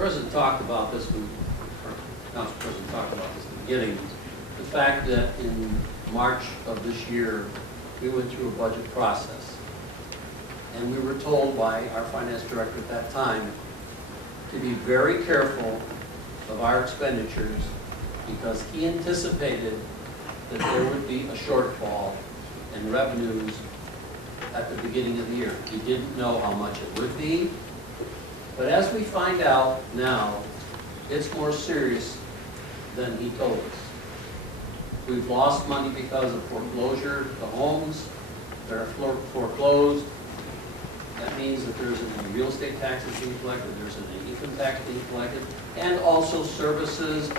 President talked about this when, or Councilperson talked about this at the beginning. The fact that in March of this year, we went through a budget process. And we were told by our finance director at that time to be very careful of our expenditures because he anticipated that there would be a shortfall in revenues at the beginning of the year. He didn't know how much it would be, but as we find out now, it's more serious than he told us. We've lost money because of foreclosure. The homes that are foreclosed, that means that there isn't any real estate taxes being collected, there isn't any income tax being collected, and also services.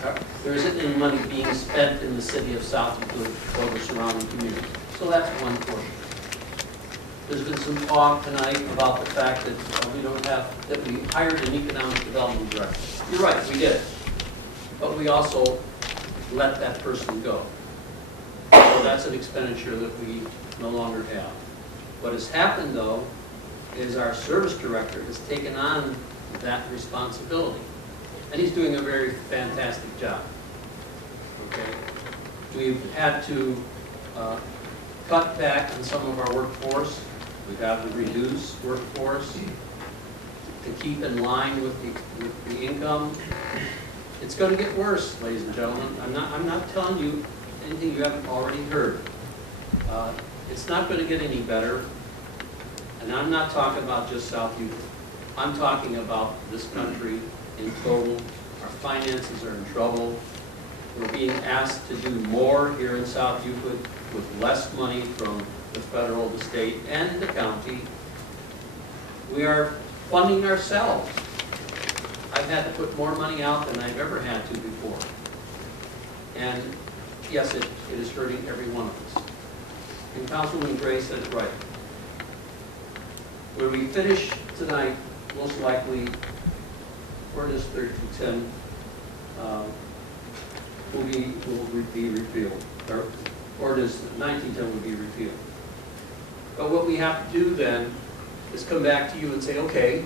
There isn't any money being spent in the city of South Euclid or the surrounding community. So that's one portion. There's been some talk tonight about the fact that that we hired an economic development director. You're right, we did. But we also let that person go. So that's an expenditure that we no longer have. What has happened, though, is our service director has taken on that responsibility. And he's doing a very fantastic job. Okay? We've had to cut back on some of our workforce. We've had to reduce workforce to keep in line with the income. It's going to get worse, ladies and gentlemen. I'm not telling you anything you haven't already heard. It's not going to get any better. And I'm not talking about just South Euclid. I'm talking about this country in total. Our finances are in trouble. We're being asked to do more here in South Euclid with less money from the federal, the state, and the county. We are funding ourselves. I've had to put more money out than I've ever had to before. And yes, it is hurting every one of us. And Councilwoman Gray said it right. When we finish tonight, most likely, ordinance 3210 will be repealed, or ordinance 1910 will be repealed. But what we have to do then is come back to you and say, okay,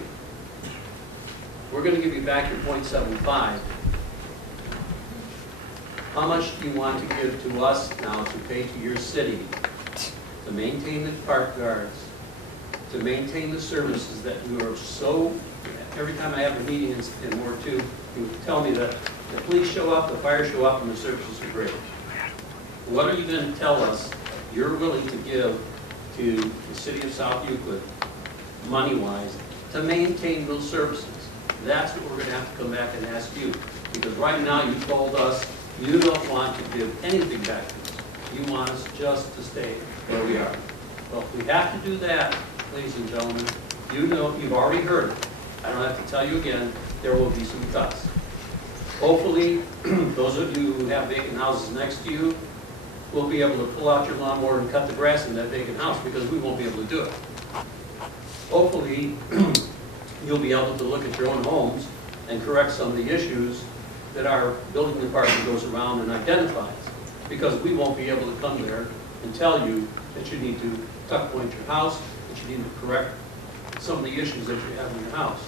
we're going to give you back your 0.75. How much do you want to give to us now to pay to your city to maintain the park guards, to maintain the services that you are so, every time I have a meeting in Ward 2, you tell me that the police show up, the fire show up, and the services are great. What are you going to tell us you're willing to give to the city of South Euclid, money-wise, to maintain those services? That's what we're going to have to come back and ask you. Because right now you told us you don't want to give anything back to us. You want us just to stay where we are. Well, if we have to do that, ladies and gentlemen, you know, you've already heard it. I don't have to tell you again, there will be some cuts. Hopefully, those of you who have vacant houses next to you will be able to pull out your lawnmower and cut the grass in that vacant house because we won't be able to do it. Hopefully, you'll be able to look at your own homes and correct some of the issues that our building department goes around and identifies, because we won't be able to come there and tell you that you need to tuck point your house, that you need to correct some of the issues that you have in your house.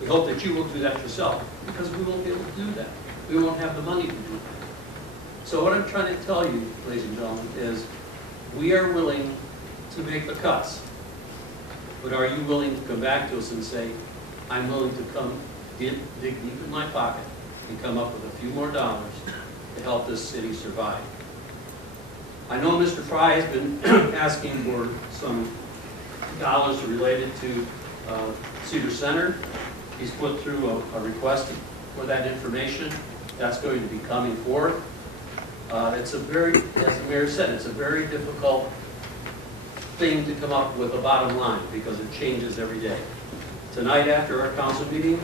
We hope that you will do that yourself, because we won't be able to do that. We won't have the money to do that. So what I'm trying to tell you, ladies and gentlemen, is we are willing to make the cuts. But are you willing to come back to us and say, I'm willing to come dig deep in my pocket and come up with a few more dollars to help this city survive? I know Mr. Fry has been asking for some dollars related to Cedar Center. He's put through a request for that information. That's going to be coming forth. It's a very, as the mayor said, it's a very difficult thing to come up with a bottom line because it changes every day. Tonight after our council meeting,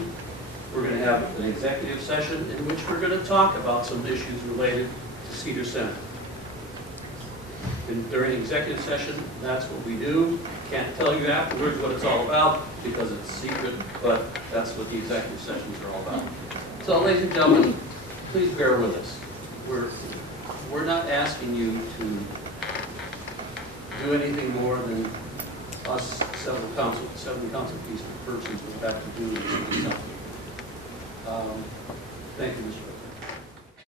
we're going to have an executive session in which we're going to talk about some issues related to Cedar Center. And during executive session, that's what we do. Can't tell you afterwards what it's all about because it's secret, but that's what the executive sessions are all about. So, ladies and gentlemen, please bear with us. We're not asking you to do anything more than us seven council persons would have to do in the city of South Euclid.